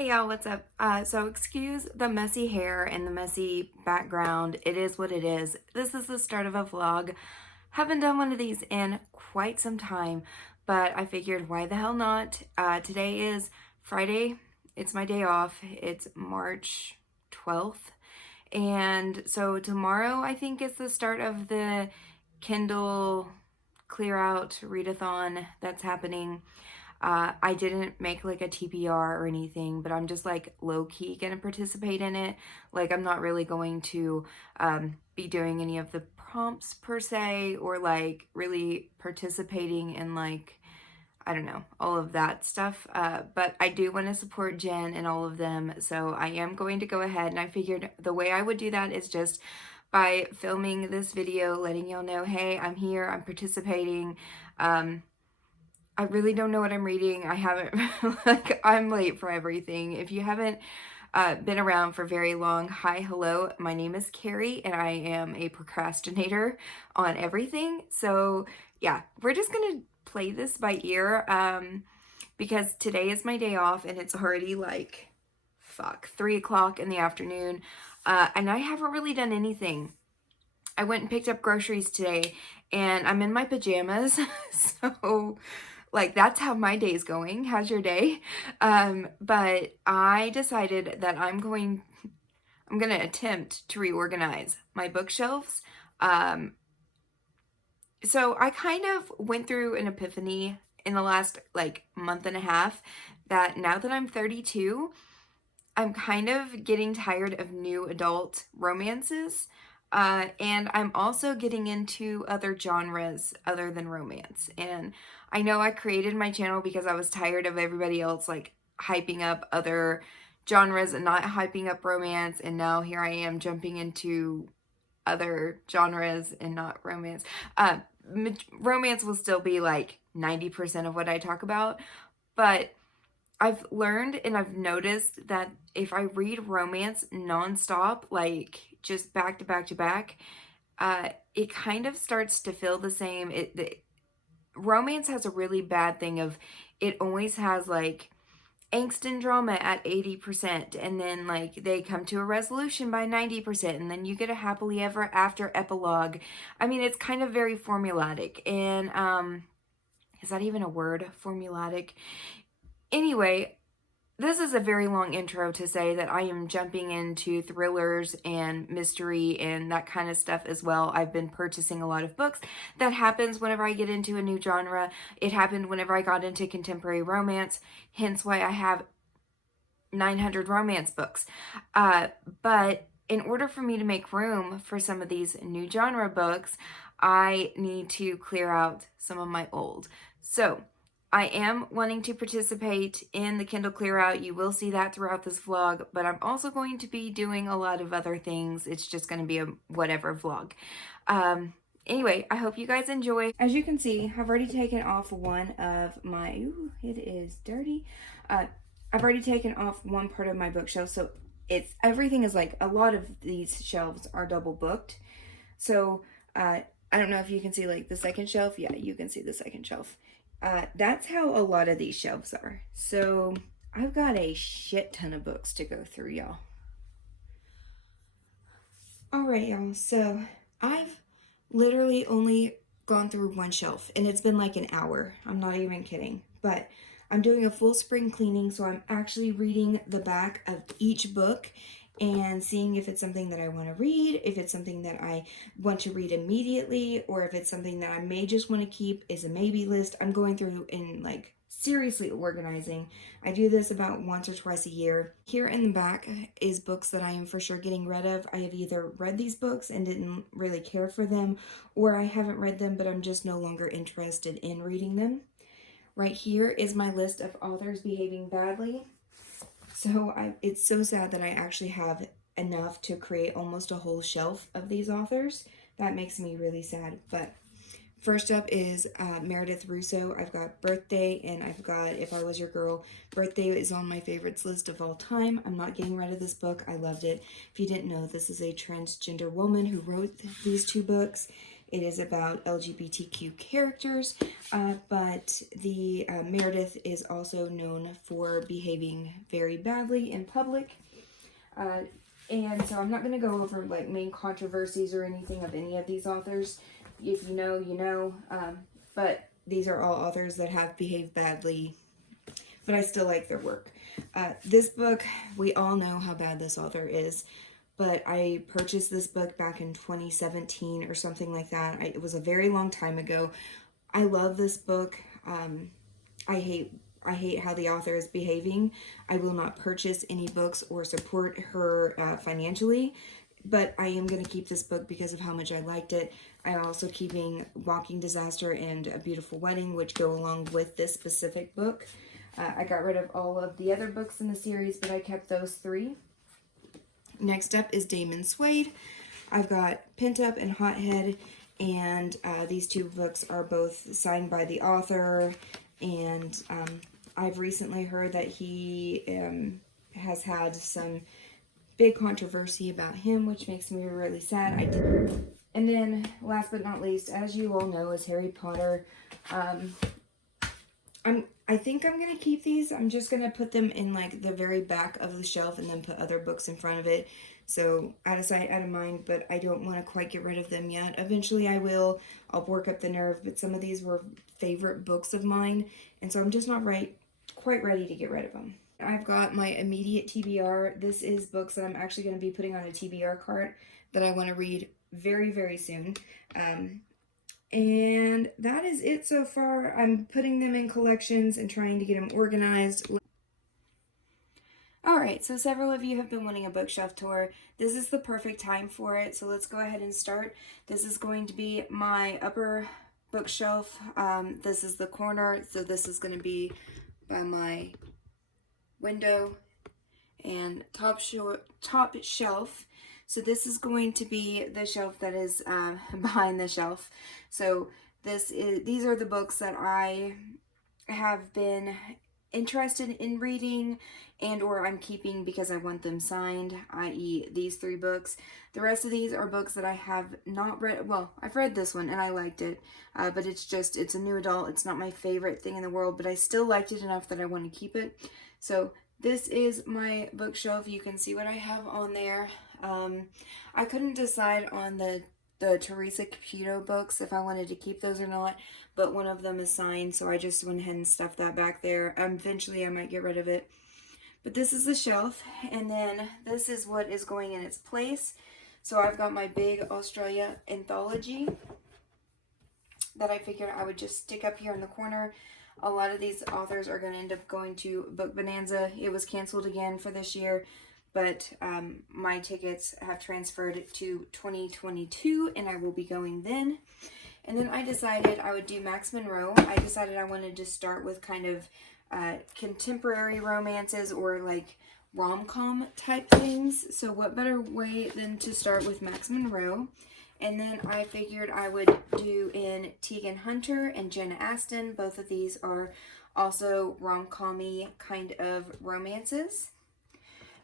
Hey y'all, what's up? So excuse the messy hair and the messy background. It is what it is. This is the start of a vlog. Haven't done one of these in quite some time, but I figured why the hell not? Today is Friday. It's my day off. It's March 12th. And so tomorrow I think is the start of the Kindle clear out readathon that's happening. I didn't make like a TBR or anything, but I'm just like low-key gonna participate in it. Like I'm not really going to be doing any of the prompts per se, or like really participating in like, I don't know, all of that stuff. But I do want to support Jen and all of them. So I am going to go ahead, and I figured the way I would do that is just by filming this video, letting y'all know, hey, I'm here, I'm participating. I really don't know what I'm reading. I haven't, like, I'm late for everything. If you haven't been around for very long, hi, hello, my name is Carrie, and I am a procrastinator on everything. So yeah, we're just gonna play this by ear because today is my day off, and it's already like, 3 o'clock in the afternoon, and I haven't really done anything. I went and picked up groceries today, and I'm in my pajamas, so like that's how my day's going. How's your day? But I decided that I'm gonna attempt to reorganize my bookshelves. So I kind of went through an epiphany in the last like month and a half that now that I'm 32, I'm kind of getting tired of new adult romances. And I'm also getting into other genres other than romance. And I know I created my channel because I was tired of everybody else like hyping up other genres and not hyping up romance. And now here I am jumping into other genres and not romance. Romance will still be like 90% of what I talk about, but I've learned and I've noticed that if I read romance nonstop, like just back to back to back, it kind of starts to feel the same. Romance has a really bad thing of it always has like angst and drama at 80%, and then like they come to a resolution by 90%, and then you get a happily ever after epilogue. I mean, it's kind of very formulaic, and is that even a word, formulaic? Anyway, this is a very long intro to say that I am jumping into thrillers and mystery and that kind of stuff as well. I've been purchasing a lot of books. That happens whenever I get into a new genre. It happened whenever I got into contemporary romance, hence why I have 900 romance books. But in order for me to make room for some of these new genre books, I need to clear out some of my old. So I am wanting to participate in the Kindle clear out. You will see that throughout this vlog, but I'm also going to be doing a lot of other things. It's just going to be a whatever vlog. Anyway, I hope you guys enjoy. As you can see, I've already taken off one of my, ooh, it is dirty. I've already taken off one part of my bookshelf, so everything is like, a lot of these shelves are double booked. So I don't know if you can see like the second shelf. Yeah, you can see the second shelf. That's how a lot of these shelves are. So I've got a shit ton of books to go through, y'all. All right, y'all. So I've literally only gone through one shelf, and it's been like an hour. I'm not even kidding. But I'm doing a full spring cleaning, so I'm actually reading the back of each book and seeing if it's something that I want to read, if it's something that I want to read immediately, or if it's something that I may just want to keep as a maybe list. I'm going through and like seriously organizing. I do this about once or twice a year. Here in the back is books that I am for sure getting rid of. I have either read these books and didn't really care for them, or I haven't read them but I'm just no longer interested in reading them. Right here is my list of authors behaving badly. So it's so sad that I actually have enough to create almost a whole shelf of these authors. That makes me really sad. But first up is Meredith Russo. I've got Birthday, and I've got If I Was Your Girl. Birthday is on my favorites list of all time. I'm not getting rid of this book. I loved it. If you didn't know, this is a transgender woman who wrote these two books. It is about LGBTQ characters, but the Meredith is also known for behaving very badly in public. And so I'm not going to go over like main controversies or anything of any of these authors. If you know, you know. But these are all authors that have behaved badly, but I still like their work. This book, we all know how bad this author is, but I purchased this book back in 2017 or something like that. It was a very long time ago. I love this book. I hate how the author is behaving. I will not purchase any books or support her financially, but I am going to keep this book because of how much I liked it. I'm also keeping Walking Disaster and A Beautiful Wedding, which go along with this specific book. I got rid of all of the other books in the series, but I kept those 3. Next up is Damon Suede. I've got Pent Up and Hothead, and these 2 books are both signed by the author, and I've recently heard that he has had some big controversy about him, which makes me really sad. And then, last but not least, as you all know, is Harry Potter. I think I'm going to keep these. I'm just going to put them in like the very back of the shelf and then put other books in front of it. So out of sight, out of mind, but I don't want to quite get rid of them yet. Eventually I will. I'll work up the nerve, but some of these were favorite books of mine, and so I'm just not quite ready to get rid of them. I've got my immediate TBR. This is books that I'm actually going to be putting on a TBR cart that I want to read very, very soon. And that is it so far. I'm putting them in collections and trying to get them organized. Alright, so several of you have been wanting a bookshelf tour. This is the perfect time for it, so let's go ahead and start. This is going to be my upper bookshelf. This is the corner, so this is going to be by my window, and top shelf. So this is going to be the shelf that is behind the shelf. So these are the books that I have been interested in reading and or I'm keeping because I want them signed, i.e. these 3 books. The rest of these are books that I have not read. Well, I've read this one and I liked it, but it's a new adult. It's not my favorite thing in the world, but I still liked it enough that I want to keep it. So this is my bookshelf. You can see what I have on there. I couldn't decide on the Teresa Caputo books if I wanted to keep those or not, but one of them is signed, so I just went ahead and stuffed that back there. Eventually I might get rid of it. But this is the shelf, and then this is what is going in its place. So I've got my big Australia anthology that I figured I would just stick up here in the corner. A lot of these authors are going to end up going to Book Bonanza. It was canceled again for this year, but my tickets have transferred to 2022, and I will be going then. And then I decided I would do Max Monroe. I decided I wanted to start with kind of contemporary romances or like rom-com type things. So what better way than to start with Max Monroe? And then I figured I would do in Tegan Hunter and Jenna Aston. Both of these are also rom-com-y kind of romances.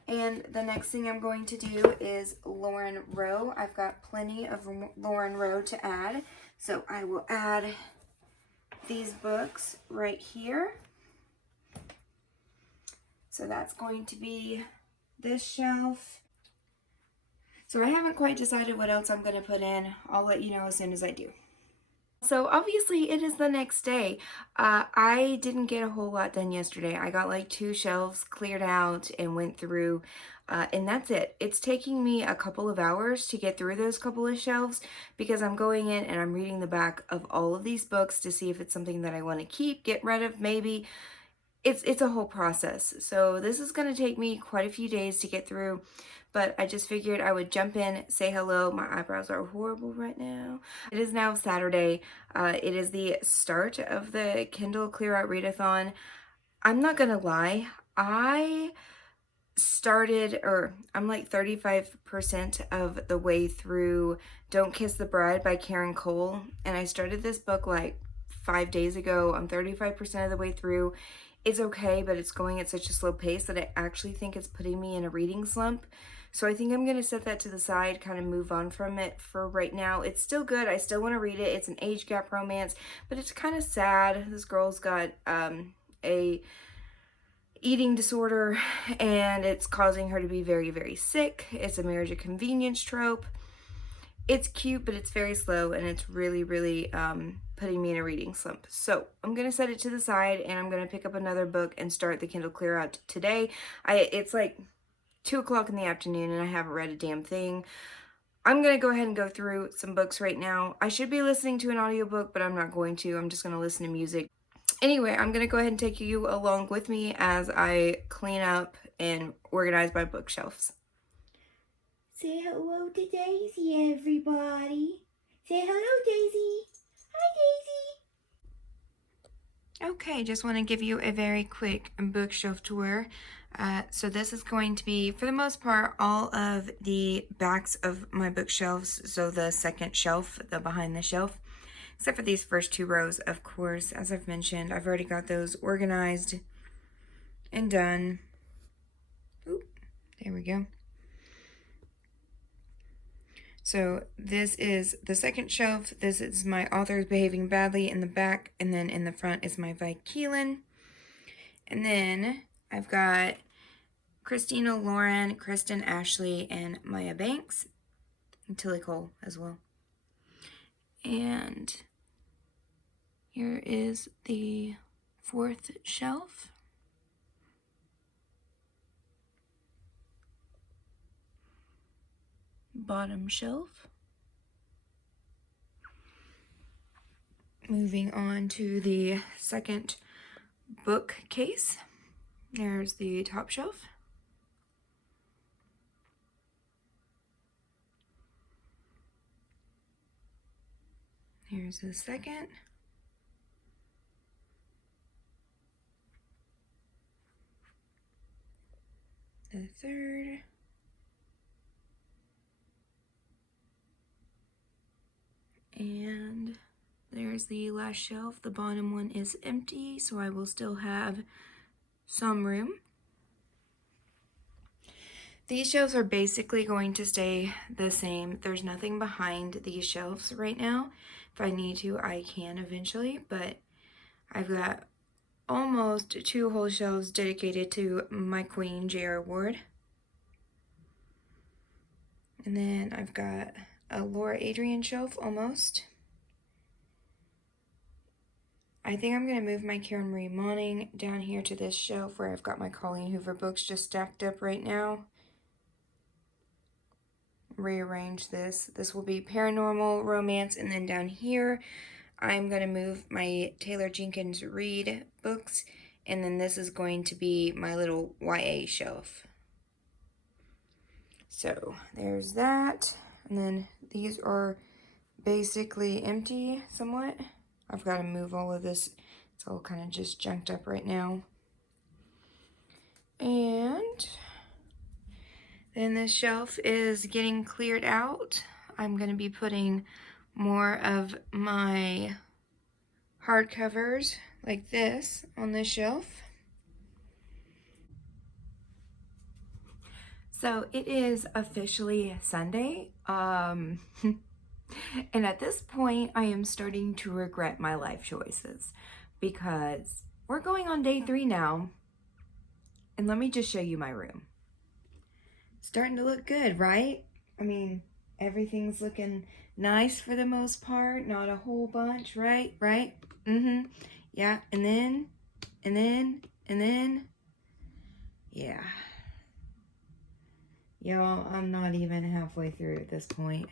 And the next thing I'm going to do is Lauren Rowe. I've got plenty of Lauren Rowe to add. So I will add these books right here. So that's going to be this shelf. So I haven't quite decided what else I'm going to put in. I'll let you know as soon as I do. So obviously it is the next day. I didn't get a whole lot done yesterday. I got like 2 shelves cleared out and went through, and that's it. It's taking me a couple of hours to get through those couple of shelves because I'm going in and I'm reading the back of all of these books to see if it's something that I want to keep, get rid of maybe. It's a whole process. So this is going to take me quite a few days to get through, but I just figured I would jump in, say hello. My eyebrows are horrible right now. It is now Saturday. It is the start of the Kindle Clear Out Readathon. I'm not going to lie. I'm like 35% of the way through Don't Kiss the Bride by Karen Cole. And I started this book like 5 days ago. I'm 35% of the way through. it's okay, but it's going at such a slow pace that I actually think it's putting me in a reading slump. So I think I'm going to set that to the side, kind of move on from it for right now. It's still good. I still want to read it. It's an age gap romance, but it's kind of sad. This girl's got a eating disorder, and it's causing her to be very, very sick. It's a marriage of convenience trope. It's cute, but it's very slow, and it's really, really putting me in a reading slump. So I'm going to set it to the side, and I'm going to pick up another book and start the Kindle Clear Out today. It's like 2 o'clock in the afternoon, and I haven't read a damn thing. I'm going to go ahead and go through some books right now. I should be listening to an audiobook, but I'm not going to. I'm just going to listen to music. Anyway, I'm going to go ahead and take you along with me as I clean up and organize my bookshelves. Say hello to Daisy, everybody. Say hello, Daisy. Hi, Daisy. Okay, just want to give you a very quick bookshelf tour. So this is going to be, for the most part, all of the backs of my bookshelves. So the second shelf, the behind the shelf, except for these first 2 rows, of course. As I've mentioned, I've already got those organized and done. Oop, there we go. So this is the second shelf. This is my authors behaving badly in the back, and then in the front is my Vi Keelan. And then I've got Christina Lauren, Kristen Ashley, and Maya Banks, and Tilly Cole as well. And here is the 4th shelf. Bottom shelf. Moving on to the second bookcase. There's the top shelf. Here's the second. The third. And there's the last shelf. The bottom one is empty, so I will still have some room. These shelves are basically going to stay the same. There's nothing behind these shelves right now. If I need to, I can eventually, but I've got almost 2 whole shelves dedicated to my queen, J.R. Ward. And then I've got a Laura Adrian shelf almost. I think I'm going to move my Karen Marie Moning down here to this shelf where I've got my Colleen Hoover books just stacked up right now. Rearrange this. This will be paranormal romance, and then down here I'm going to move my Taylor Jenkins Reid books, and then this is going to be my little YA shelf. So there's that, and then these are basically empty somewhat. I've got to move all of this. It's all kind of just junked up right now. And then this shelf is getting cleared out. I'm going to be putting more of my hardcovers like this on this shelf. So it is officially Sunday. And at this point, I am starting to regret my life choices because we're going on day 3 now. And let me just show you my room. Starting to look good, right? I mean, everything's looking nice for the most part. Not a whole bunch, right? Right? Yeah, and then. Yeah. Y'all, I'm not even halfway through at this point.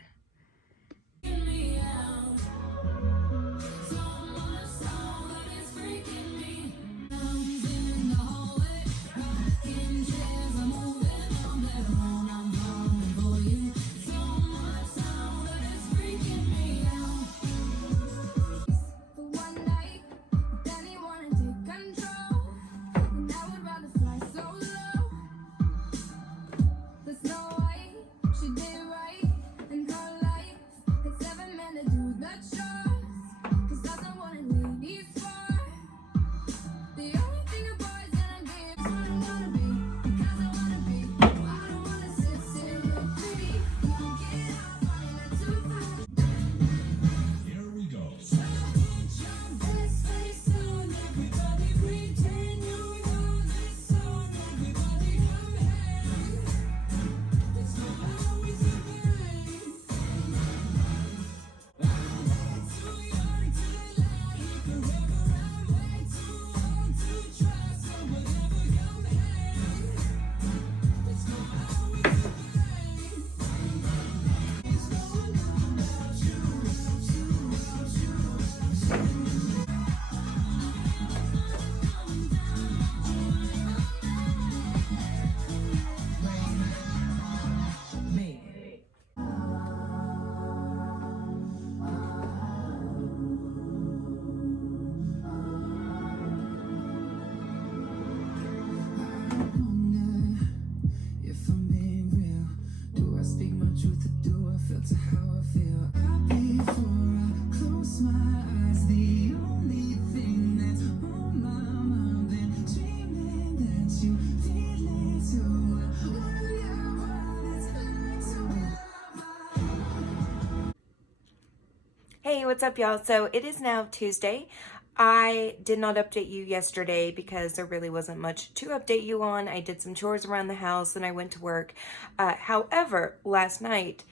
Hey, what's up, y'all? So it is now Tuesday. I did not update you yesterday because there really wasn't much to update you on. I did some chores around the house and I went to work. However, last night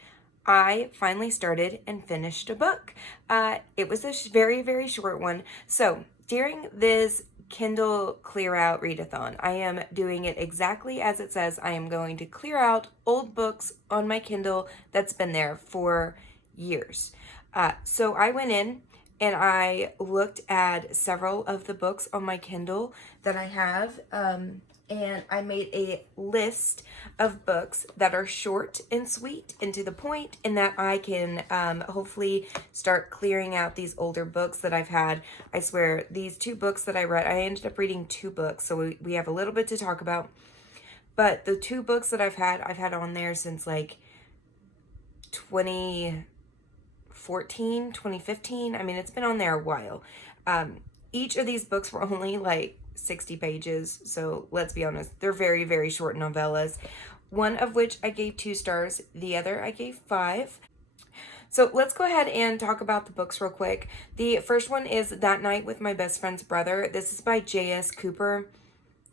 I finally started and finished a book. It was a very, very short one. So during this Kindle clear out readathon, I am doing it exactly as it says. I am going to clear out old books on my Kindle that's been there for years. So I went in and I looked at several of the books on my Kindle that I have, and I made a list of books that are short and sweet and to the point, and that I can hopefully start clearing out these older books that I've had. I swear, these 2 books that I read, I ended up reading 2 books, so we have a little bit to talk about. But the 2 books that I've had on there since like 2015. I mean, it's been on there a while. Each of these books were only like 60 pages, so let's be honest, they're very, very short novellas. One of which I gave 2 stars, the other I gave 5. So let's go ahead and talk about the books real quick. The first one is That Night with My Best Friend's Brother. This is by J.S. Cooper.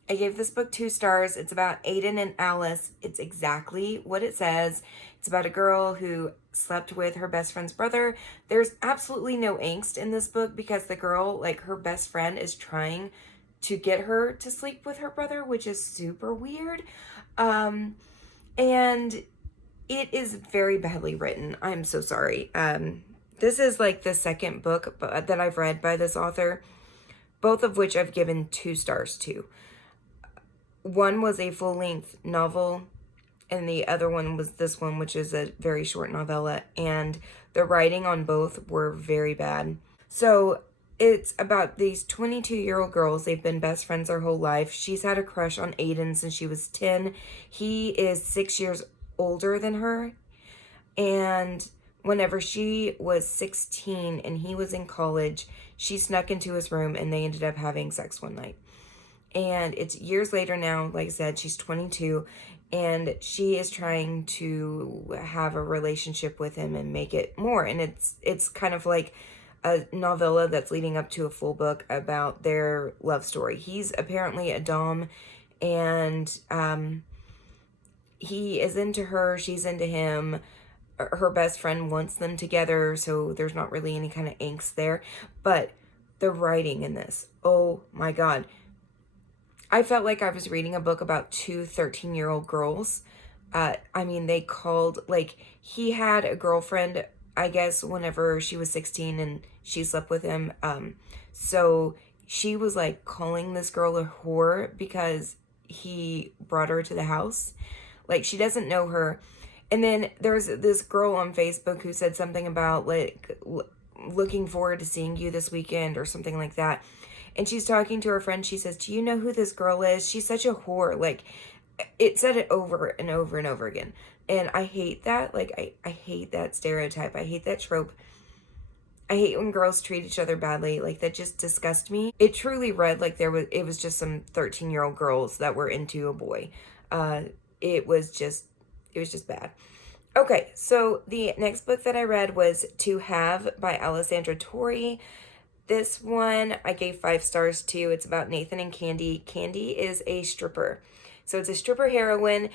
I gave this book 2 stars. It's about Aiden and Alice. It's exactly what it says. It's about a girl who slept with her best friend's brother. There's absolutely no angst in this book because the girl, like her best friend, is trying to get her to sleep with her brother, which is super weird. And it is very badly written. I'm so sorry. This is like the second book that I've read by this author, both of which I've given 2 stars to. One was a full-length novel, and the other one was this one, which is a very short novella, and the writing on both were very bad. So it's about these 22-year-old girls. They've been best friends their whole life. She's had a crush on Aiden since she was 10. He is 6 years older than her, and whenever she was 16 and he was in college, she snuck into his room and they ended up having sex one night. And it's years later now. Like I said, she's 22 and she is trying to have a relationship with him and make it more. And it's kind of like a novella that's leading up to a full book about their love story. He's apparently a dom, and he is into her, she's into him. Her best friend wants them together, so there's not really any kind of angst there. But the writing in this, oh my God. I felt like I was reading a book about 2 13-year-old girls. I mean, they called, like, he had a girlfriend, I guess, whenever she was 16 and she slept with him. So she was, like, calling this girl a whore because he brought her to the house. Like, she doesn't know her. And then there's this girl on Facebook who said something about, like, looking forward to seeing you this weekend or something like that. And she's talking to her friend. She says, do you know who this girl is? She's such a whore. Like, it said it over and over and over again. And I hate that. Like, I hate that stereotype. I hate that trope. I hate when girls treat each other badly. Like, that just disgusts me. It truly read like it was just some 13-year-old girls that were into a boy. It was just bad. Okay, so the next book that I read was To Have by Alessandra Torrey. This one I gave 5 stars to. It's about Nathan and Candy. Candy is a stripper. So it's a stripper heroine.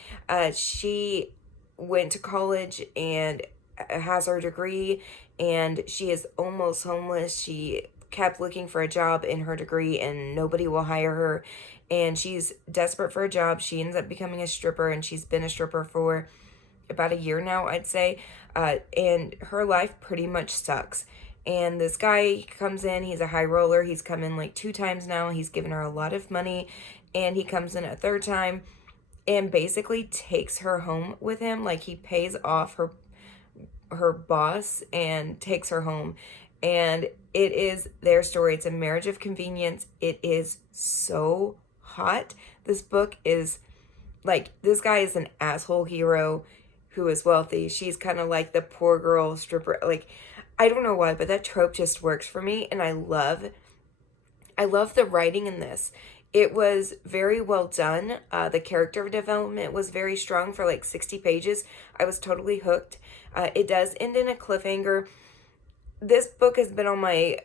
She went to college and has her degree, and she is almost homeless. She kept looking for a job in her degree and nobody will hire her. And she's desperate for a job. She ends up becoming a stripper, and she's been a stripper for about a year now, I'd say. And her life pretty much sucks. And this guy comes in, he's a high roller. He's come in like 2 times now. He's given her a lot of money. And he comes in a 3rd time and basically takes her home with him. Like, he pays off her boss and takes her home. And it is their story. It's a marriage of convenience. It is so hot. This book is like, this guy is an asshole hero who is wealthy. She's kind of like the poor girl stripper. Like, I don't know why, but that trope just works for me, and I love the writing in this. It was very well done. The character development was very strong for like 60 pages. I was totally hooked. It does end in a cliffhanger. this book has been on my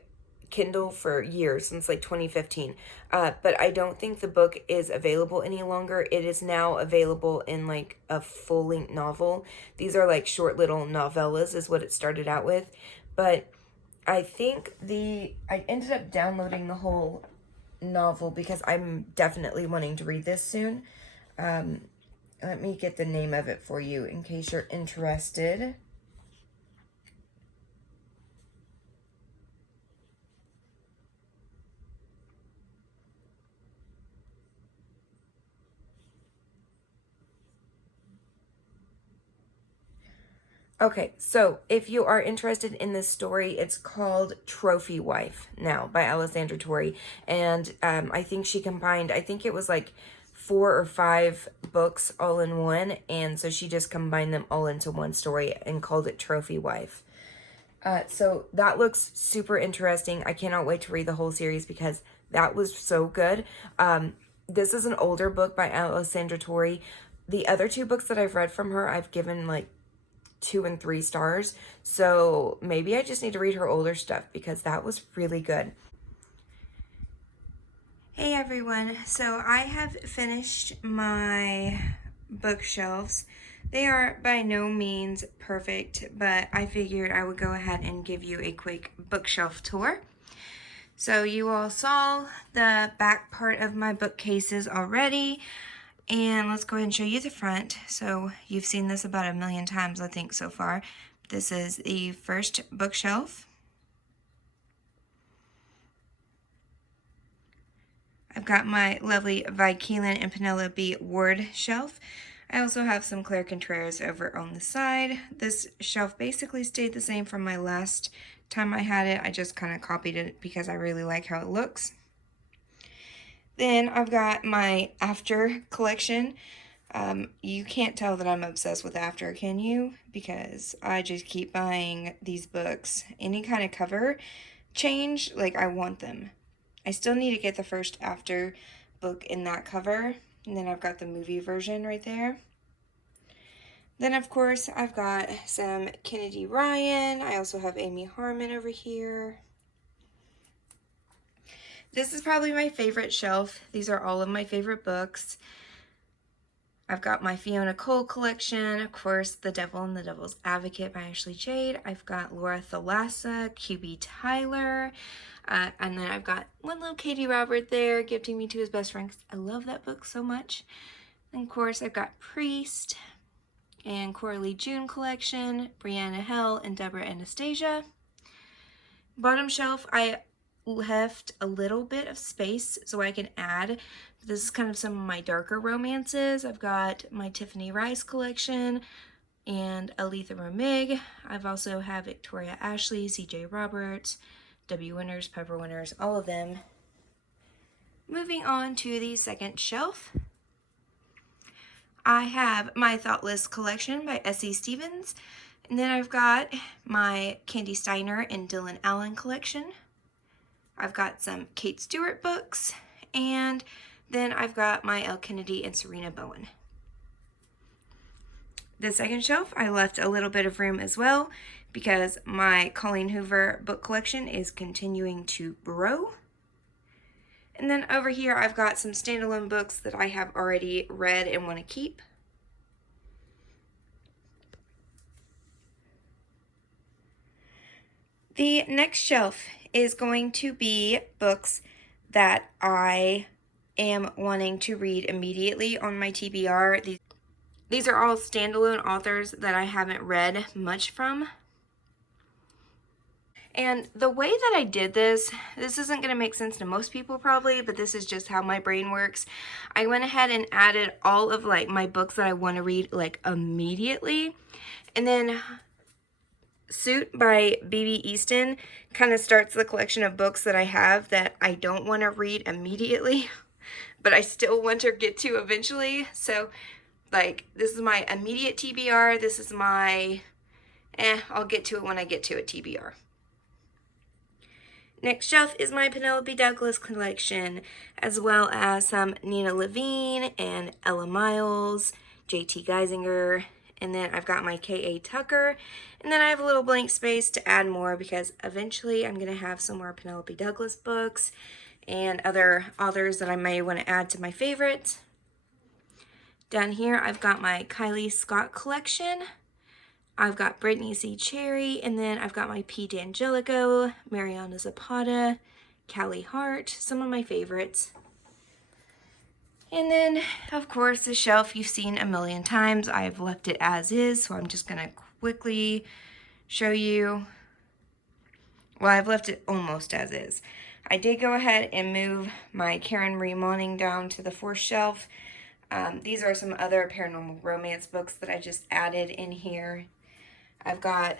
Kindle for years, since like 2015. But I don't think the book is available any longer. It is now available in like a full-length novel. These are like short little novellas is what it started out with. But I think I ended up downloading the whole novel because I'm definitely wanting to read this soon. Let me get the name of it for you in case you're interested. Okay, so if you are interested in this story, it's called Trophy Wife now by Alessandra Torrey. And I think she combined, I think it was like 4 or 5 books all in one. And so she just combined them all into one story and called it Trophy Wife. So that looks super interesting. I cannot wait to read the whole series because that was so good. This is an older book by Alessandra Torrey. The other 2 books that I've read from her, I've given like 2 and 3 stars. So maybe I just need to read her older stuff because that was really good. Hey everyone, so I have finished my bookshelves. They are by no means perfect, but I figured I would go ahead and give you a quick bookshelf tour. So you all saw the back part of my bookcases already. And let's go ahead and show you the front. So you've seen this about 1,000,000 times, I think, so far. This is the first bookshelf. I've got my lovely Vi Keelan and Penelope Ward shelf. I also have some Claire Contreras over on the side. This shelf basically stayed the same from my last time I had it. I just kind of copied it because I really like how it looks. Then I've got my After collection. You can't tell that I'm obsessed with After, can you? Because I just keep buying these books. Any kind of cover change, like I want them. I still need to get the first After book in that cover. And then I've got the movie version right there. Then, of course, I've got some Kennedy Ryan. I also have Amy Harmon over here. This is probably my favorite shelf. These are all of my favorite books. I've got my Fiona Cole collection, of course, The Devil and the Devil's Advocate by Ashley Jade. I've got Laura Thalassa, QB Tyler, and then I've got one little Katie Robert there gifting me to his best friend. I love that book so much. And of course, I've got Priest and Coralie June collection, Brianna Hill and Deborah Anastasia. Bottom shelf, I left a little bit of space so I can add. This is kind of some of my darker romances. I've got my Tiffany Rice collection and Aletha Romig. I've also have Victoria Ashley, CJ Roberts, W. Winters, Pepper Winters, all of them. Moving on to the second shelf, I have my Thoughtless collection by S.E. Stevens. And then I've got my Candy Steiner and Dylan Allen collection. I've got some Kate Stewart books, and then I've got my Elle Kennedy and Serena Bowen. The second shelf, I left a little bit of room as well because my Colleen Hoover book collection is continuing to grow. And then over here, I've got some standalone books that I have already read and want to keep. The next shelf is going to be books that I am wanting to read immediately on my TBR. These are all standalone authors that I haven't read much from. And the way that I did this isn't going to make sense to most people probably, but this is just how my brain works. I went ahead and added all of like my books that I want to read like immediately. And then Suit by B.B. Easton kind of starts the collection of books that I have that I don't want to read immediately, but I still want to get to eventually. So, like, this is my immediate TBR. This is my, I'll get to it when I get to it TBR. Next shelf is my Penelope Douglas collection, as well as some Nina Levine and Ella Miles, J.T. Geisinger, And then I've got my K.A. Tucker. And then I have a little blank space to add more because eventually I'm going to have some more Penelope Douglas books and other authors that I may want to add to my favorites. Down here, I've got my Kylie Scott collection. I've got Brittany C. Cherry, and then I've got my P. D'Angelico, Mariana Zapata, Callie Hart, some of my favorites. And then, of course, the shelf you've seen a million times. I've left it as is, so I'm just going to quickly show you. Well, I've left it almost as is. I did go ahead and move my Karen Marie Moning down to the fourth shelf. These are some other paranormal romance books that I just added in here. I've got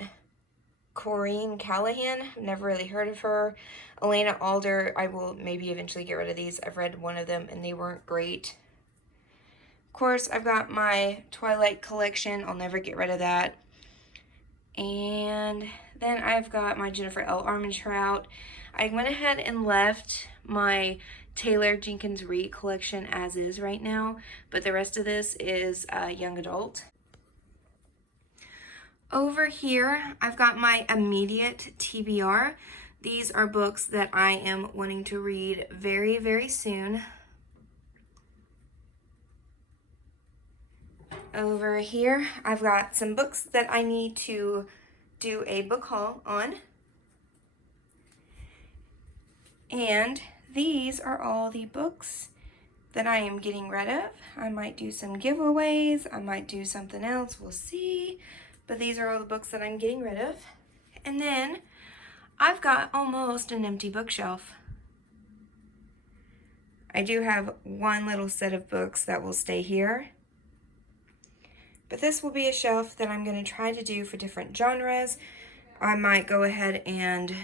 Corinne Callahan, never really heard of her. Elena Alder, I will maybe eventually get rid of these. I've read one of them and they weren't great. Of course, I've got my Twilight collection. I'll never get rid of that. And then I've got my Jennifer L. Armentrout. I went ahead and left my Taylor Jenkins Reid collection as is right now, but the rest of this is young adult. Over here, I've got my immediate TBR. These are books that I am wanting to read very, very soon. Over here, I've got some books that I need to do a book haul on. And these are all the books that I am getting rid of. I might do some giveaways. I might do something else. We'll see. But these are all the books that I'm getting rid of. And then I've got almost an empty bookshelf. I do have one little set of books that will stay here. But this will be a shelf that I'm going to try to do for different genres. I might go ahead and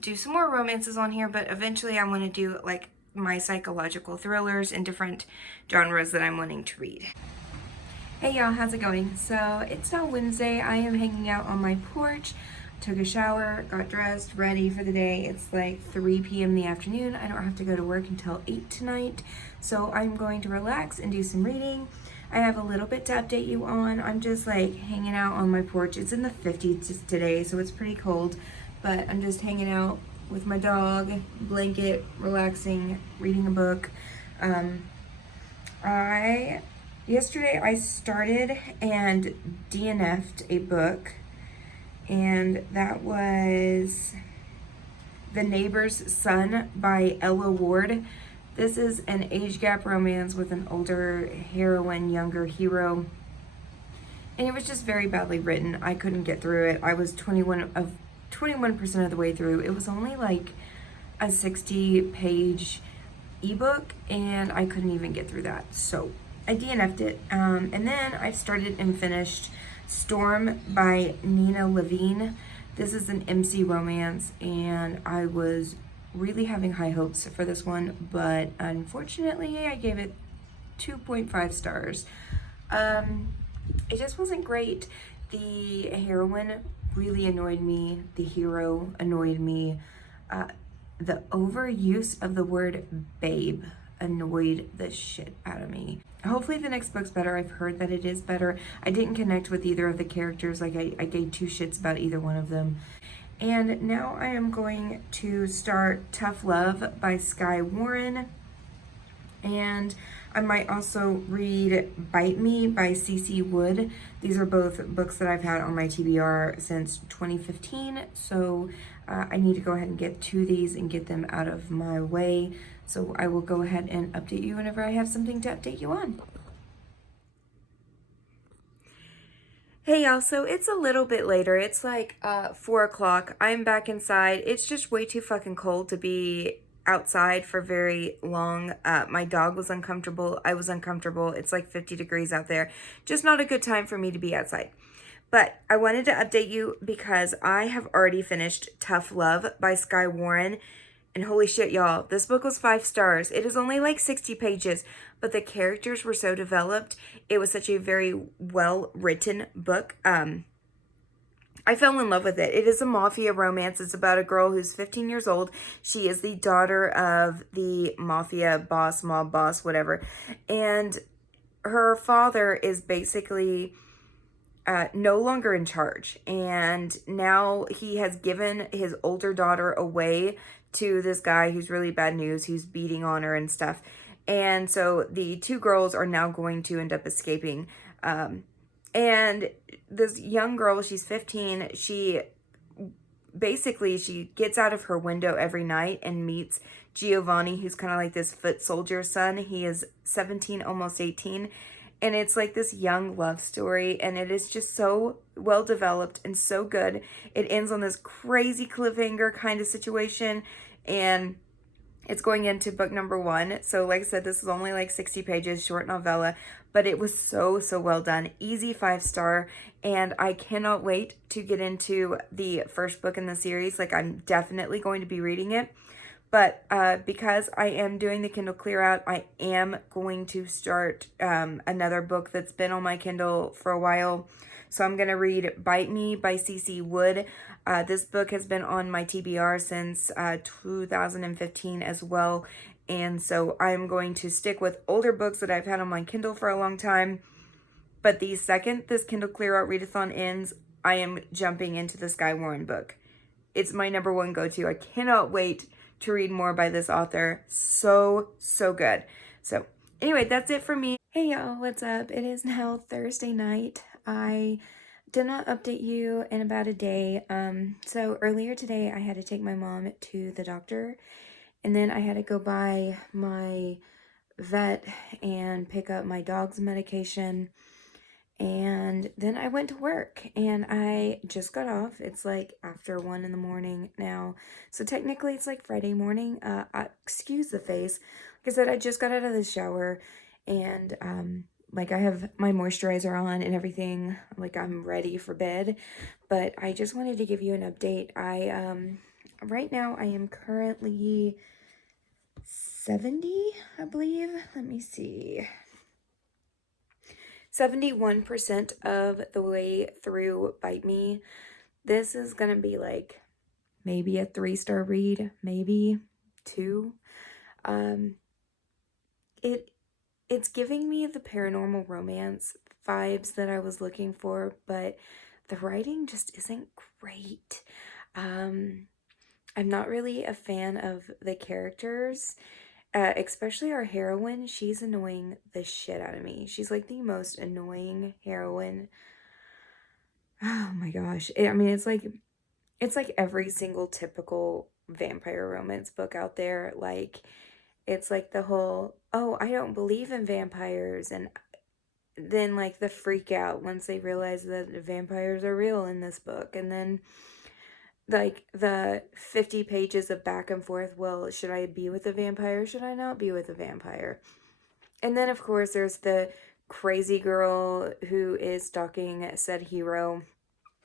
do some more romances on here, but eventually I want to do like my psychological thrillers and different genres that I'm wanting to read. Hey y'all, how's it going? So it's now Wednesday. I am hanging out on my porch. Took a shower, got dressed, ready for the day. It's like 3 p.m. in the afternoon. I don't have to go to work until 8 tonight. So I'm going to relax and do some reading. I have a little bit to update you on. I'm just like hanging out on my porch. It's in the 50s today, so it's pretty cold. But I'm just hanging out with my dog, blanket, relaxing, reading a book. Yesterday I started and DNF'd a book, and that was The Neighbor's Son by Ella Ward. This is an age gap romance with an older heroine, younger hero. And it was just very badly written. I couldn't get through it. I was 21% of the way through. It was only like a 60-page ebook, and I couldn't even get through that. So I DNF'd it. And then I started and finished Storm by Nina Levine. This is an MC romance, and I was really having high hopes for this one, but unfortunately I gave it 2.5 stars. It just wasn't great. The heroine really annoyed me. The hero annoyed me. The overuse of the word babe annoyed the shit out of me. Hopefully the next book's better. I've heard that it is better. I didn't connect with either of the characters. Like I gave two shits about either one of them. And now I am going to start Tough Love by Skye Warren. And I might also read Bite Me by CC Wood. These are both books that I've had on my TBR since 2015. So I need to go ahead and get to these and get them out of my way. So I will go ahead and update you whenever I have something to update you on. Hey y'all, so it's a little bit later. It's like 4 o'clock. I'm back inside. It's just way too fucking cold to be outside for very long. My dog was uncomfortable. I was uncomfortable. It's like 50 degrees out there. Just not a good time for me to be outside. But I wanted to update you because I have already finished Tough Love by Skye Warren. And holy shit, y'all, this book was 5 stars. It is only like 60 pages, but the characters were so developed. It was such a very well-written book. I fell in love with it. It is a mafia romance. It's about a girl who's 15 years old. She is the daughter of the mafia boss, mob boss, whatever. And her father is basically no longer in charge. And now he has given his older daughter away to this guy who's really bad news, who's beating on her and stuff. And so the two girls are now going to end up escaping. And this young girl, she's 15, she gets out of her window every night and meets Giovanni, who's kind of like this foot soldier son. He is 17, almost 18. And it's like this young love story, and it is just so well developed and so good. It ends on this crazy cliffhanger kind of situation, and it's going into book number 1. So like I said, this is only like 60 pages, short novella, but it was so well done. Easy 5-star, and I cannot wait to get into the first book in the series. Like, I'm definitely going to be reading it. But because I am doing the Kindle clear out, I am going to start another book that's been on my Kindle for a while. So I'm going to read Bite Me by C.C. Wood. This book has been on my TBR since 2015 as well. And so I'm going to stick with older books that I've had on my Kindle for a long time. But the second this Kindle clear out readathon ends, I am jumping into the Skye Warren book. It's my number 1 go-to. I cannot wait to read more by this author. So good. So anyway, that's it for me. Hey y'all, what's up? It is now Thursday night. I did not update you in about a day. So earlier today I had to take my mom to the doctor, and then I had to go by my vet and pick up my dog's medication. And then I went to work, and I just got off. It's like after 1 in the morning now. So technically it's like Friday morning. Excuse the face. Like I said, I just got out of the shower, and like I have my moisturizer on and everything. Like, I'm ready for bed. But I just wanted to give you an update. Right now I am currently 70, I believe. Let me see. 71% of the way through Bite Me. This is gonna be like maybe a 3-star read, maybe 2. It's giving me the paranormal romance vibes that I was looking for, but the writing just isn't great. I'm not really a fan of the characters. Especially our heroine. She's annoying the shit out of me. She's like the most annoying heroine. Oh my gosh. I mean, it's like every single typical vampire romance book out there. Like, it's like the whole, oh, I don't believe in vampires, and then like the freak out once they realize that vampires are real in this book, and then like the 50 pages of back and forth. Well, should I be with a vampire? Should I not be with a vampire? And then, of course, there's the crazy girl who is stalking said hero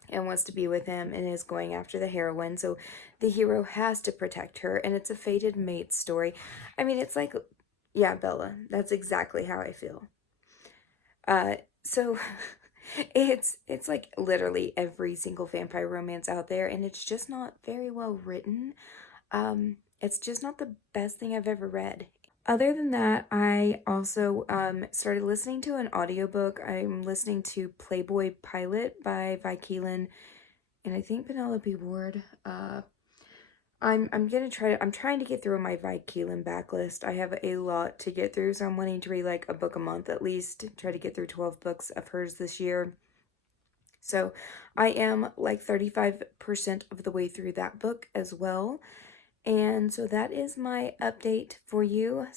and wants to be with him and is going after the heroine. So the hero has to protect her, and it's a fated mate story. I mean, it's like, yeah, Bella, that's exactly how I feel. So it's like literally every single vampire romance out there, and it's just not very well written. It's just not the best thing I've ever read. Other than that, I also started listening to an audiobook. I'm listening to Playboy Pilot by Vi Keelan and I think Penelope Ward. I'm trying to get through my Vi Keelan backlist. I have a lot to get through, so I'm wanting to read like a book a month at least. Try to get through 12 books of hers this year. So I am like 35% of the way through that book as well. And so that is my update for you.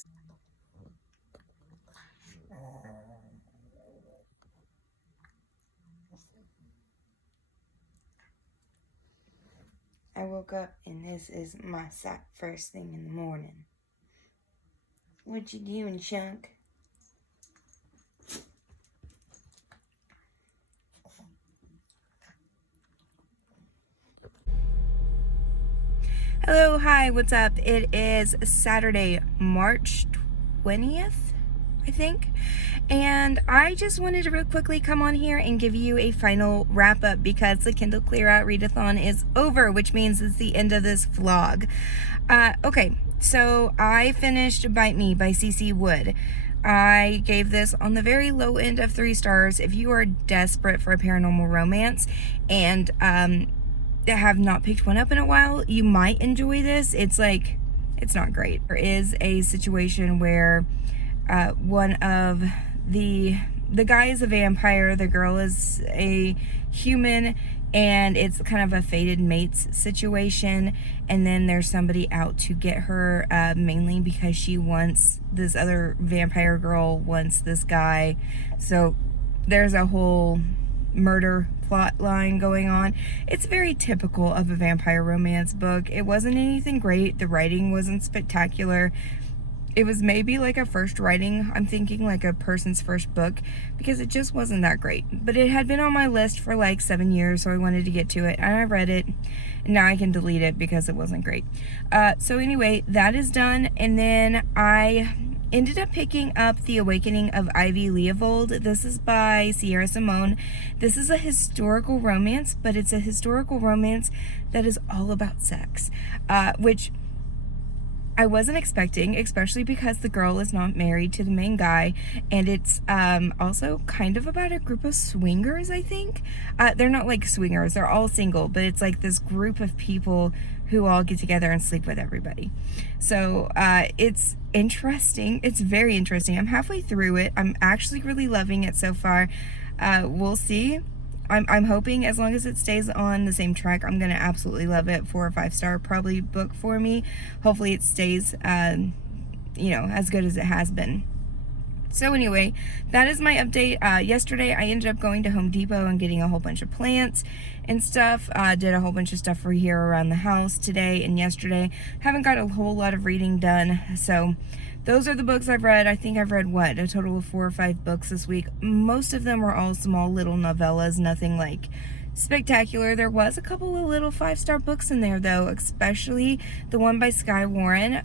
I woke up and this is my sight first thing in the morning. What you doing, Chunk? Hello, hi, what's up? It is Saturday, March 20th, I think. And I just wanted to real quickly come on here and give you a final wrap up because the Kindle Clear Out Readathon is over, which means it's the end of this vlog. Okay, so I finished Bite Me by C.C. Wood. I gave this on the very low end of 3 stars. If you are desperate for a paranormal romance and have not picked one up in a while, you might enjoy this. It's not great. There is a situation where one of the guy is a vampire, the girl is a human, and it's kind of a fated mates situation, and then there's somebody out to get her, mainly because she wants this other vampire girl wants this guy. So there's a whole murder plot line going on. It's very typical of a vampire romance book. It wasn't anything great. The writing wasn't spectacular. It was maybe like a first writing, I'm thinking like a person's first book, because it just wasn't that great. But it had been on my list for like 7 years, so I wanted to get to it, and I read it, and now I can delete it because it wasn't great. So anyway, that is done, and then I ended up picking up The Awakening of Ivy Leovold. This is by Sierra Simone. This is a historical romance, but it's a historical romance that is all about sex, which I wasn't expecting, especially because the girl is not married to the main guy, and it's also kind of about a group of swingers, I think. They're not like swingers, they're all single, but it's like this group of people who all get together and sleep with everybody. So it's interesting. It's very interesting. I'm halfway through it. I'm actually really loving it so far. We'll see. I'm hoping, as long as it stays on the same track, I'm going to absolutely love it. 4 or 5 star probably book for me. Hopefully it stays, as good as it has been. So anyway, that is my update. Yesterday I ended up going to Home Depot and getting a whole bunch of plants and stuff. Did a whole bunch of stuff for here around the house today and yesterday. Haven't got a whole lot of reading done, so those are the books I've read. I think I've read, a total of 4 or 5 books this week. Most of them were all small little novellas, nothing like spectacular. There was a couple of little 5-star books in there though, especially the one by Skye Warren.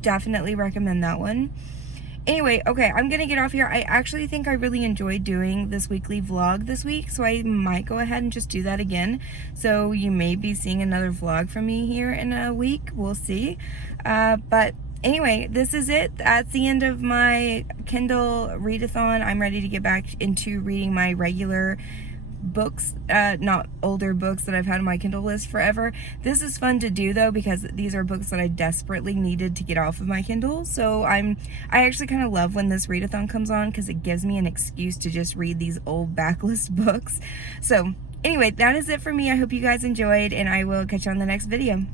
Definitely recommend that one. Anyway, okay, I'm gonna get off here. I actually think I really enjoyed doing this weekly vlog this week, so I might go ahead and just do that again. So you may be seeing another vlog from me here in a week. We'll see. But anyway, this is it. That's the end of my Kindle readathon. I'm ready to get back into reading my regular books, not older books that I've had on my Kindle list forever. This is fun to do though, because these are books that I desperately needed to get off of my Kindle. So I actually kind of love when this readathon comes on, because it gives me an excuse to just read these old backlist books. So anyway, that is it for me. I hope you guys enjoyed, and I will catch you on the next video.